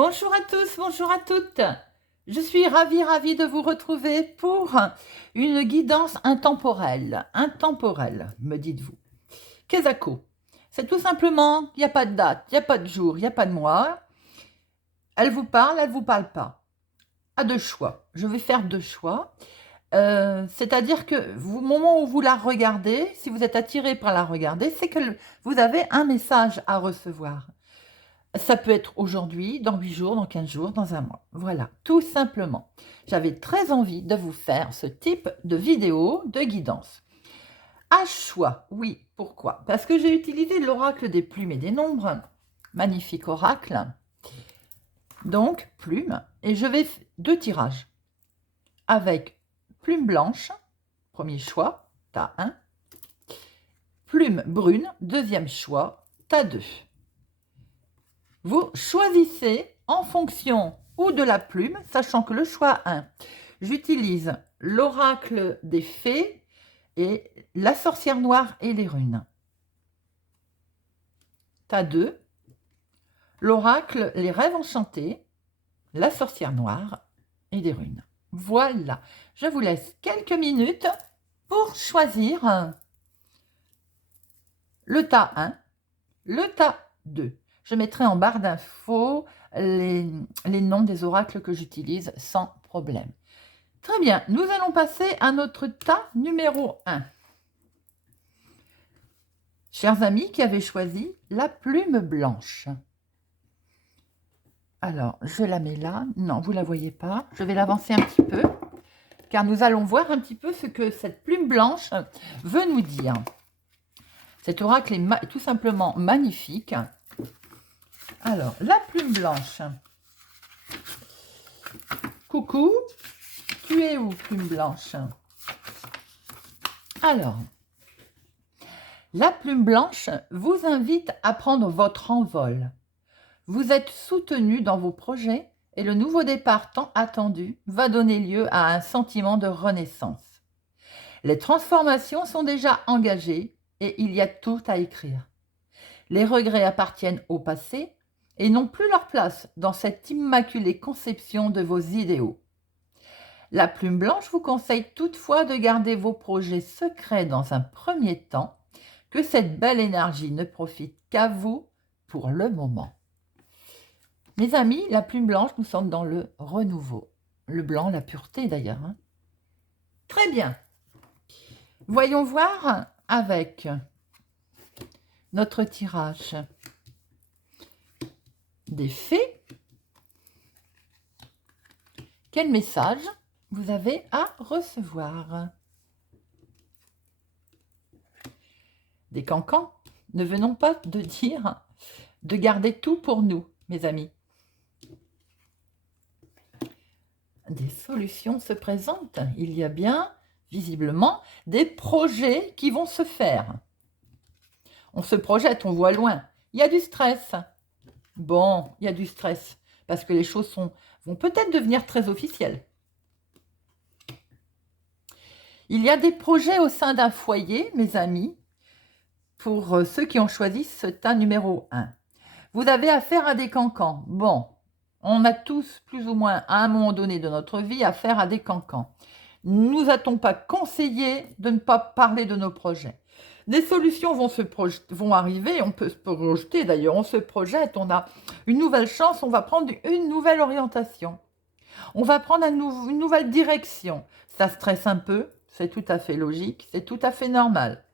Bonjour à tous, bonjour à toutes. Je suis ravie de vous retrouver pour une guidance intemporelle. Intemporelle, me dites-vous. Kezako, c'est tout simplement, il n'y a pas de date, il n'y a pas de jour, il n'y a pas de mois. Elle vous parle pas. À deux choix. Je vais faire deux choix. C'est-à-dire que au moment où vous la regardez, si vous êtes attiré par la regarder, c'est que vous avez un message à recevoir. Ça peut être aujourd'hui, dans 8 jours, dans 15 jours, dans un mois. Voilà, tout simplement. J'avais très envie de vous faire ce type de vidéo de guidance. À choix, oui. Pourquoi? Parce que j'ai utilisé l'oracle des plumes et des nombres. Magnifique oracle. Donc, plume. Et je vais deux tirages. Avec plume blanche, premier choix, tas 1. Plume brune, deuxième choix, tas 2. Vous choisissez en fonction ou de la plume, sachant que le choix 1, j'utilise l'oracle des fées et la sorcière noire et les runes. Tas 2, l'oracle les rêves enchantés, la sorcière noire et les runes. Voilà, je vous laisse quelques minutes pour choisir le tas 1, le tas 2. Je mettrai en barre d'infos les noms des oracles que j'utilise sans problème. Très bien, nous allons passer à notre tas numéro 1. Chers amis qui avaient choisi la plume blanche. Alors, je la mets là. Non, vous ne la voyez pas. Je vais l'avancer un petit peu, car nous allons voir un petit peu ce que cette plume blanche veut nous dire. Cet oracle est tout simplement magnifique. Alors, la plume blanche. Coucou, tu es où, plume blanche? Alors, la plume blanche vous invite à prendre votre envol. Vous êtes soutenu dans vos projets et le nouveau départ tant attendu va donner lieu à un sentiment de renaissance. Les transformations sont déjà engagées et il y a tout à écrire. Les regrets appartiennent au passé et n'ont plus leur place dans cette immaculée conception de vos idéaux. La plume blanche vous conseille toutefois de garder vos projets secrets dans un premier temps, que cette belle énergie ne profite qu'à vous pour le moment. Mes amis, la plume blanche, nous sommes dans le renouveau. Le blanc, la pureté d'ailleurs. Très bien. Voyons voir avec notre tirage des fées. Quel message vous avez à recevoir? Des cancans, ne venons pas de dire de garder tout pour nous, mes amis. Des solutions se présentent. Il y a bien, visiblement, des projets qui vont se faire. On se projette, on voit loin. Il y a du stress. Bon, il y a du stress, parce que les choses vont peut-être devenir très officielles. Il y a des projets au sein d'un foyer, mes amis, pour ceux qui ont choisi ce tas numéro 1. Vous avez affaire à des cancans. Bon, on a tous, plus ou moins, à un moment donné de notre vie, affaire à des cancans. Nous a-t-on pas conseillé de ne pas parler de nos projets? Des solutions vont arriver, on peut se projeter d'ailleurs, on se projette, on a une nouvelle chance, on va prendre une nouvelle orientation. On va prendre une nouvelle direction. Ça stresse un peu, c'est tout à fait logique, c'est tout à fait normal.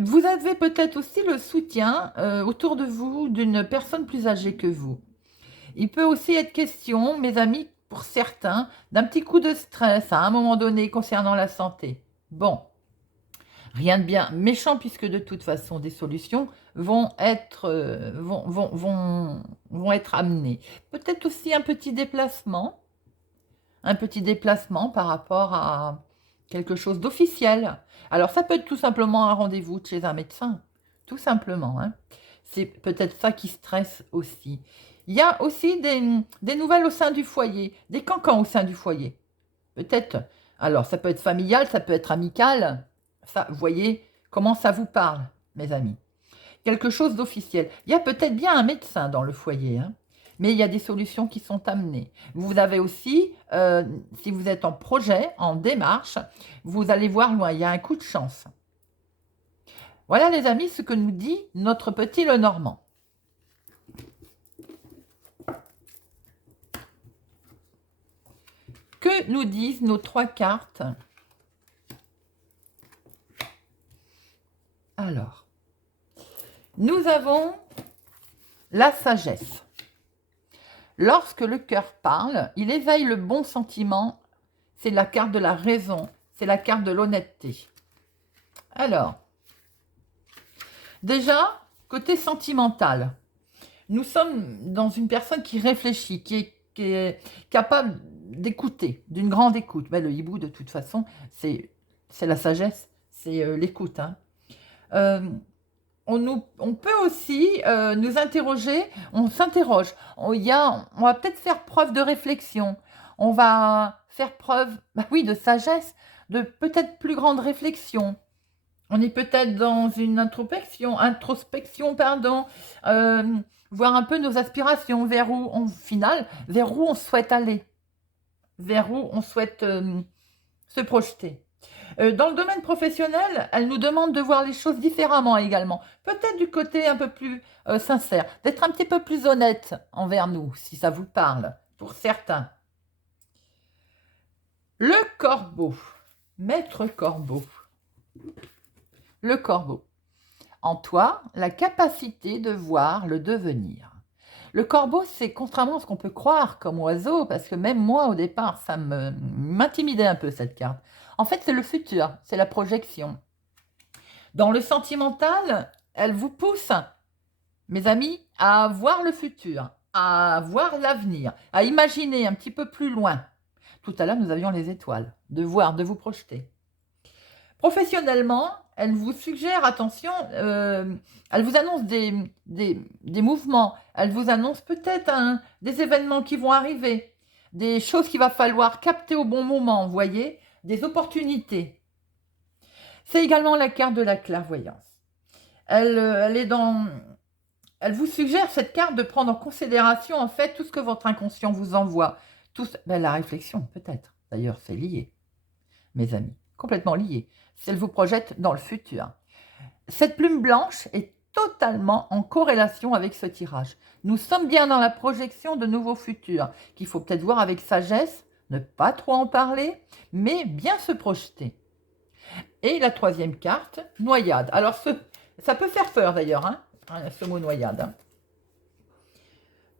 Vous avez peut-être aussi le soutien autour de vous d'une personne plus âgée que vous. Il peut aussi être question, mes amis, pour certains, d'un petit coup de stress à un moment donné concernant la santé. Bon, rien de bien méchant puisque de toute façon des solutions vont être amenées. Peut-être aussi un petit déplacement par rapport à quelque chose d'officiel. Alors ça peut être tout simplement un rendez-vous chez un médecin, tout simplement. C'est peut-être ça qui stresse aussi. Il y a aussi des nouvelles au sein du foyer, des cancans au sein du foyer. Peut-être, alors ça peut être familial, ça peut être amical. Ça, vous voyez comment ça vous parle, mes amis. Quelque chose d'officiel. Il y a peut-être bien un médecin dans le foyer. Mais il y a des solutions qui sont amenées. Vous avez aussi, si vous êtes en projet, en démarche, vous allez voir loin, il y a un coup de chance. Voilà les amis ce que nous dit notre petit Lenormand. Que nous disent nos 3 cartes? Alors, nous avons la sagesse. Lorsque le cœur parle, il éveille le bon sentiment. C'est la carte de la raison, c'est la carte de l'honnêteté. Alors, déjà, côté sentimental, nous sommes dans une personne qui réfléchit, qui est capable d'écouter, d'une grande écoute. Mais le hibou, de toute façon, c'est la sagesse, c'est l'écoute. Hein. On peut aussi nous interroger, on s'interroge, on va peut-être faire preuve de réflexion, on va faire preuve, oui, de sagesse, de peut-être plus grande réflexion. On est peut-être dans une introspection, voir un peu nos aspirations, vers où on souhaite aller, vers où on souhaite se projeter. Dans le domaine professionnel, elle nous demande de voir les choses différemment également. Peut-être du côté un peu plus sincère, d'être un petit peu plus honnête envers nous, si ça vous parle, pour certains. Le corbeau, maître corbeau. Le corbeau. En toi, la capacité de voir le devenir. Le corbeau, c'est contrairement à ce qu'on peut croire comme oiseau, parce que même moi, au départ, ça m'intimidait un peu cette carte. En fait, c'est le futur, c'est la projection. Dans le sentimental, elle vous pousse, mes amis, à voir le futur, à voir l'avenir, à imaginer un petit peu plus loin. Tout à l'heure, nous avions les étoiles, de voir, de vous projeter. Professionnellement, elle vous suggère, attention, elle vous annonce des mouvements, elle vous annonce peut-être des événements qui vont arriver, des choses qu'il va falloir capter au bon moment, vous voyez, des opportunités. C'est également la carte de la clairvoyance. Elle vous suggère, cette carte, de prendre en considération, en fait, tout ce que votre inconscient vous envoie. La réflexion, peut-être. D'ailleurs, c'est lié, mes amis, complètement lié. Elle vous projette dans le futur. Cette plume blanche est totalement en corrélation avec ce tirage. Nous sommes bien dans la projection de nouveaux futurs, qu'il faut peut-être voir avec sagesse, ne pas trop en parler, mais bien se projeter. Et la troisième carte, noyade. Alors, ça peut faire peur d'ailleurs, hein, ce mot noyade. Hein.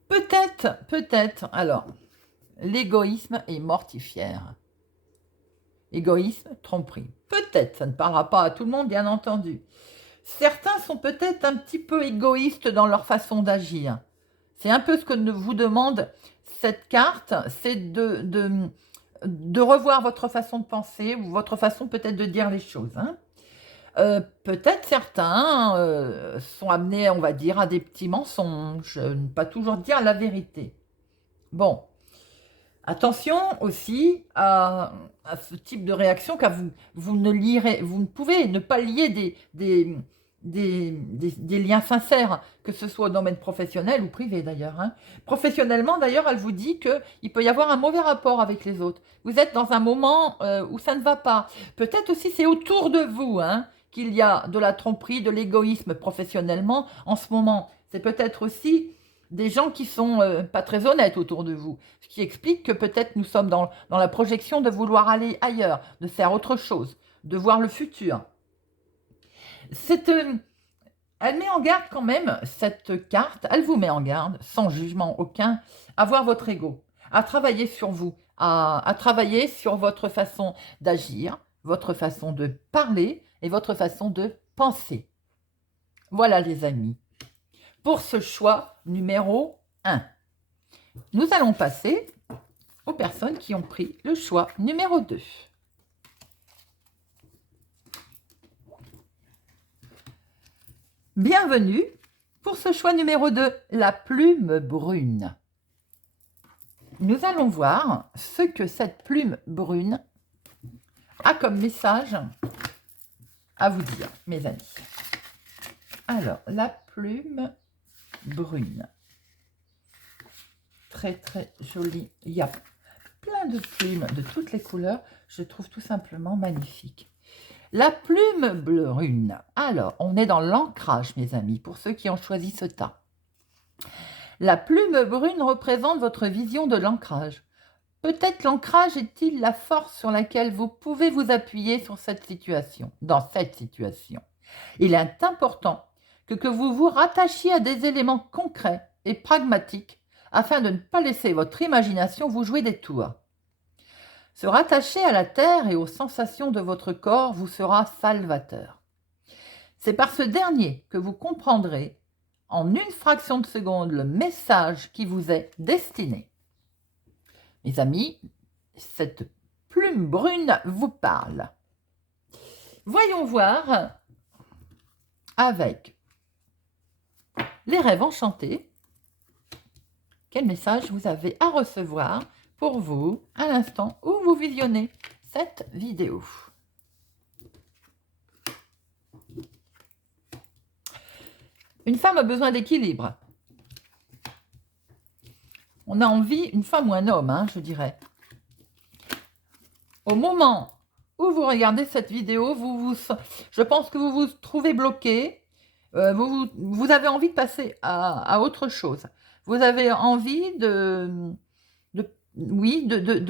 Peut-être, alors, l'égoïsme est mortifère. Égoïsme, tromperie. Peut-être, ça ne parlera pas à tout le monde, bien entendu. Certains sont peut-être un petit peu égoïstes dans leur façon d'agir. C'est un peu ce que vous demande cette carte, c'est de revoir votre façon de penser, ou votre façon peut-être de dire les choses. Hein. Peut-être certains sont amenés, on va dire, à des petits mensonges, ne pas toujours dire la vérité. Bon, attention aussi à ce type de réaction, car vous ne pouvez ne pas lier des liens sincères, que ce soit au domaine professionnel ou privé d'ailleurs. Hein. Professionnellement, d'ailleurs, elle vous dit qu'il peut y avoir un mauvais rapport avec les autres. Vous êtes dans un moment où ça ne va pas. Peut-être aussi c'est autour de vous qu'il y a de la tromperie, de l'égoïsme professionnellement en ce moment. C'est peut-être aussi des gens qui sont pas très honnêtes autour de vous. Ce qui explique que peut-être nous sommes dans la projection de vouloir aller ailleurs, de faire autre chose, de voir le futur. Elle met en garde quand même, cette carte, elle vous met en garde, sans jugement aucun, à voir votre ego, à travailler sur vous, à travailler sur votre façon d'agir, votre façon de parler et votre façon de penser. Voilà les amis, pour ce choix numéro 1. Nous allons passer aux personnes qui ont pris le choix numéro 2. Bienvenue pour ce choix numéro 2, la plume brune. Nous allons voir ce que cette plume brune a comme message à vous dire, mes amis. Alors, la plume brune. très très joli. Il y a plein de plumes de toutes les couleurs. Je trouve tout simplement magnifique. La plume brune. Alors, on est dans l'ancrage, mes amis, pour ceux qui ont choisi ce tas. La plume brune représente votre vision de l'ancrage. Peut-être l'ancrage est-il la force sur laquelle vous pouvez vous appuyer sur cette situation, dans cette situation. Il est important que vous vous rattachiez à des éléments concrets et pragmatiques afin de ne pas laisser votre imagination vous jouer des tours. Se rattacher à la terre et aux sensations de votre corps vous sera salvateur. C'est par ce dernier que vous comprendrez en une fraction de seconde le message qui vous est destiné. Mes amis, cette plume brune vous parle. Voyons voir avec les rêves enchantés quel message vous avez à recevoir pour vous à l'instant où vous visionnez cette vidéo. Une femme a besoin d'équilibre. On a envie, une femme ou un homme, hein, je dirais. Au moment où vous regardez cette vidéo, je pense que vous vous trouvez bloqué. Vous avez envie de passer à autre chose. Vous avez envie de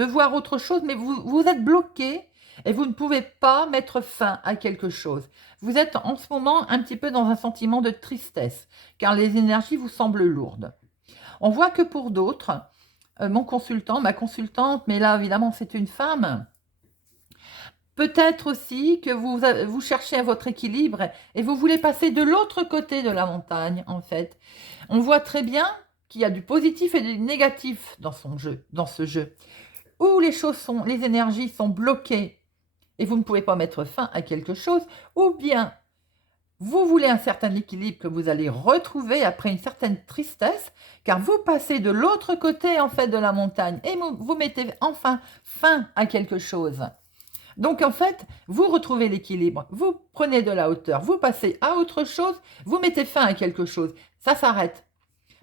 voir autre chose, mais vous êtes bloqué et vous ne pouvez pas mettre fin à quelque chose. Vous êtes en ce moment un petit peu dans un sentiment de tristesse, car les énergies vous semblent lourdes. On voit que pour d'autres, mon consultant, ma consultante, mais là évidemment c'est une femme, peut-être aussi que vous cherchez votre équilibre et vous voulez passer de l'autre côté de la montagne en fait. On voit très bien qu'il y a du positif et du négatif dans ce jeu, où les énergies sont bloquées et vous ne pouvez pas mettre fin à quelque chose, ou bien vous voulez un certain équilibre que vous allez retrouver après une certaine tristesse, car vous passez de l'autre côté en fait de la montagne et vous mettez enfin fin à quelque chose. Donc en fait, vous retrouvez l'équilibre, vous prenez de la hauteur, vous passez à autre chose, vous mettez fin à quelque chose, ça s'arrête.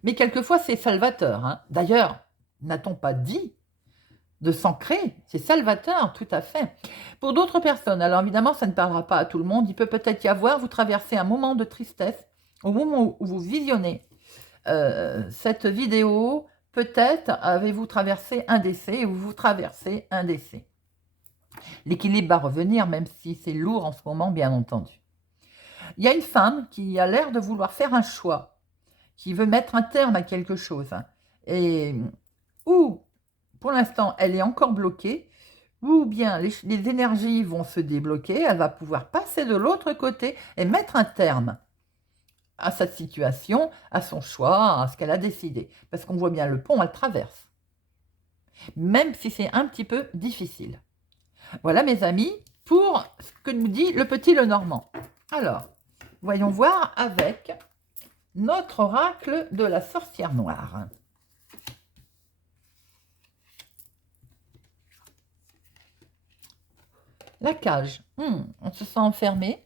Mais quelquefois, c'est salvateur. Hein. D'ailleurs, n'a-t-on pas dit de s'ancrer? C'est salvateur, tout à fait. Pour d'autres personnes, alors évidemment, ça ne parlera pas à tout le monde. Il peut peut-être y avoir, vous traversez un moment de tristesse, au moment où vous visionnez cette vidéo, peut-être avez-vous traversé un décès ou vous traversez un décès. L'équilibre va revenir, même si c'est lourd en ce moment, bien entendu. Il y a une femme qui a l'air de vouloir faire un choix, qui veut mettre un terme à quelque chose, et ou pour l'instant elle est encore bloquée, ou bien les énergies vont se débloquer, elle va pouvoir passer de l'autre côté et mettre un terme à cette situation, à son choix, à ce qu'elle a décidé. Parce qu'on voit bien le pont, elle traverse. Même si c'est un petit peu difficile. Voilà mes amis, pour ce que nous dit le petit Lenormand. Alors, voyons voir avec notre oracle de la sorcière noire. La cage. On se sent enfermé.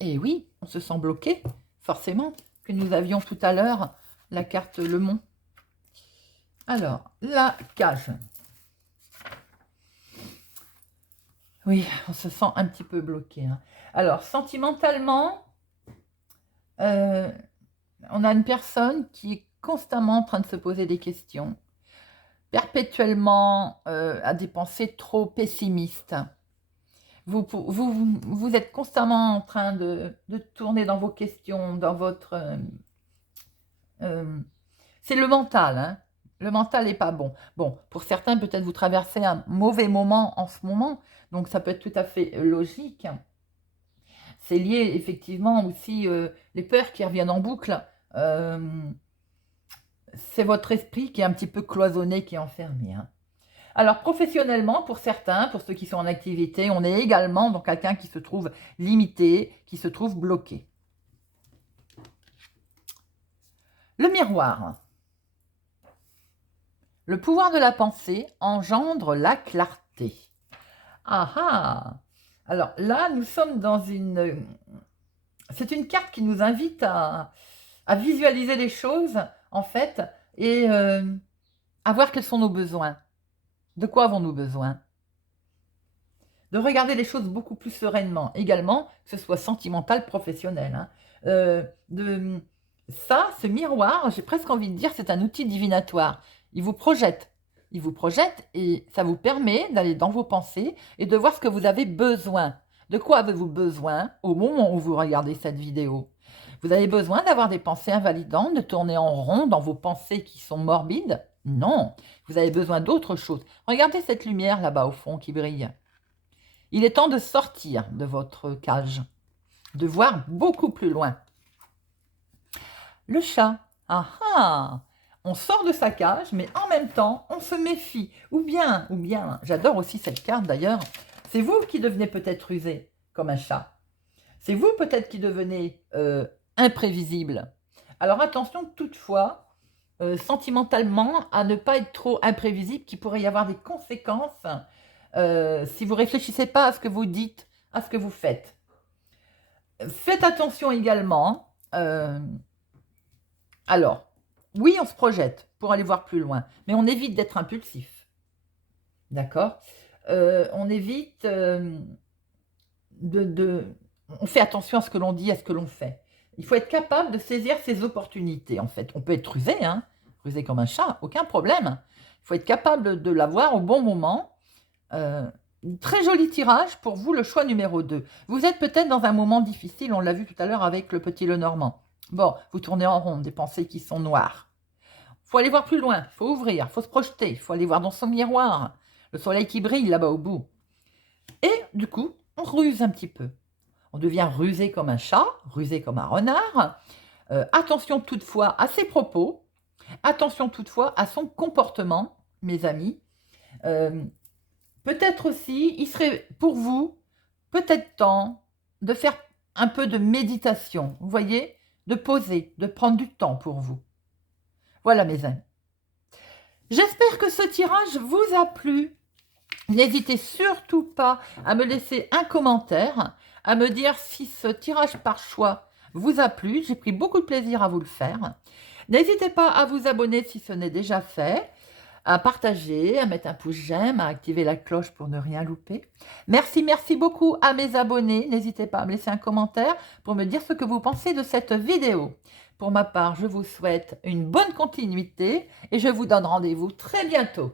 Et oui, on se sent bloqué, forcément, que nous avions tout à l'heure la carte Le Mont. Alors, la cage. Oui, on se sent un petit peu bloqué. Hein. Alors, sentimentalement, on a une personne qui est constamment en train de se poser des questions, perpétuellement à des pensées trop pessimistes. Vous êtes constamment en train de tourner dans vos questions, dans votre... c'est le mental, hein. Le mental n'est pas bon. Bon, pour certains, peut-être vous traversez un mauvais moment en ce moment, donc ça peut être tout à fait logique. C'est lié effectivement aussi les peurs qui reviennent en boucle. C'est votre esprit qui est un petit peu cloisonné, qui est enfermé. Hein. Alors professionnellement, pour certains, pour ceux qui sont en activité, on est également dans quelqu'un qui se trouve limité, qui se trouve bloqué. Le miroir. Le pouvoir de la pensée engendre la clarté. Ah ah! Alors là, nous sommes dans une... C'est une carte qui nous invite à visualiser les choses, en fait, et à voir quels sont nos besoins. De quoi avons-nous besoin? De regarder les choses beaucoup plus sereinement, également, que ce soit sentimental, professionnel. Hein. Ça, ce miroir, j'ai presque envie de dire, c'est un outil divinatoire. Il vous projette. Il vous projette et ça vous permet d'aller dans vos pensées et de voir ce que vous avez besoin. De quoi avez-vous besoin au moment où vous regardez cette vidéo? Vous avez besoin d'avoir des pensées invalidantes, de tourner en rond dans vos pensées qui sont morbides? Non, vous avez besoin d'autre chose. Regardez cette lumière là-bas au fond qui brille. Il est temps de sortir de votre cage, de voir beaucoup plus loin. Le chat. Ah ah! On sort de sa cage, mais en même temps, on se méfie. Ou bien, j'adore aussi cette carte d'ailleurs, c'est vous qui devenez peut-être rusé, comme un chat. C'est vous peut-être qui devenez imprévisible. Alors attention toutefois, sentimentalement, à ne pas être trop imprévisible, qu'il pourrait y avoir des conséquences si vous ne réfléchissez pas à ce que vous dites, à ce que vous faites. Faites attention également. Alors, oui, on se projette pour aller voir plus loin, mais on évite d'être impulsif. D'accord? On évite on fait attention à ce que l'on dit, à ce que l'on fait. Il faut être capable de saisir ses opportunités, en fait. On peut être rusé, hein, rusé comme un chat, aucun problème. Il faut être capable de l'avoir au bon moment. Très joli tirage pour vous, le choix numéro 2. Vous êtes peut-être dans un moment difficile, on l'a vu tout à l'heure avec le petit Lenormand. Bon, vous tournez en rond, des pensées qui sont noires. Il faut aller voir plus loin, il faut ouvrir, il faut se projeter, il faut aller voir dans son miroir, le soleil qui brille là-bas au bout. Et du coup, on ruse un petit peu. On devient rusé comme un chat, rusé comme un renard. Attention toutefois à ses propos, attention toutefois à son comportement, mes amis. Peut-être aussi, il serait pour vous peut-être temps de faire un peu de méditation, vous voyez, de poser, de prendre du temps pour vous. Voilà mes amis. J'espère que ce tirage vous a plu. N'hésitez surtout pas à me laisser un commentaire, à me dire si ce tirage par choix vous a plu. J'ai pris beaucoup de plaisir à vous le faire. N'hésitez pas à vous abonner si ce n'est déjà fait, à partager, à mettre un pouce j'aime, à activer la cloche pour ne rien louper. Merci beaucoup à mes abonnés. N'hésitez pas à me laisser un commentaire pour me dire ce que vous pensez de cette vidéo. Pour ma part, je vous souhaite une bonne continuité et je vous donne rendez-vous très bientôt.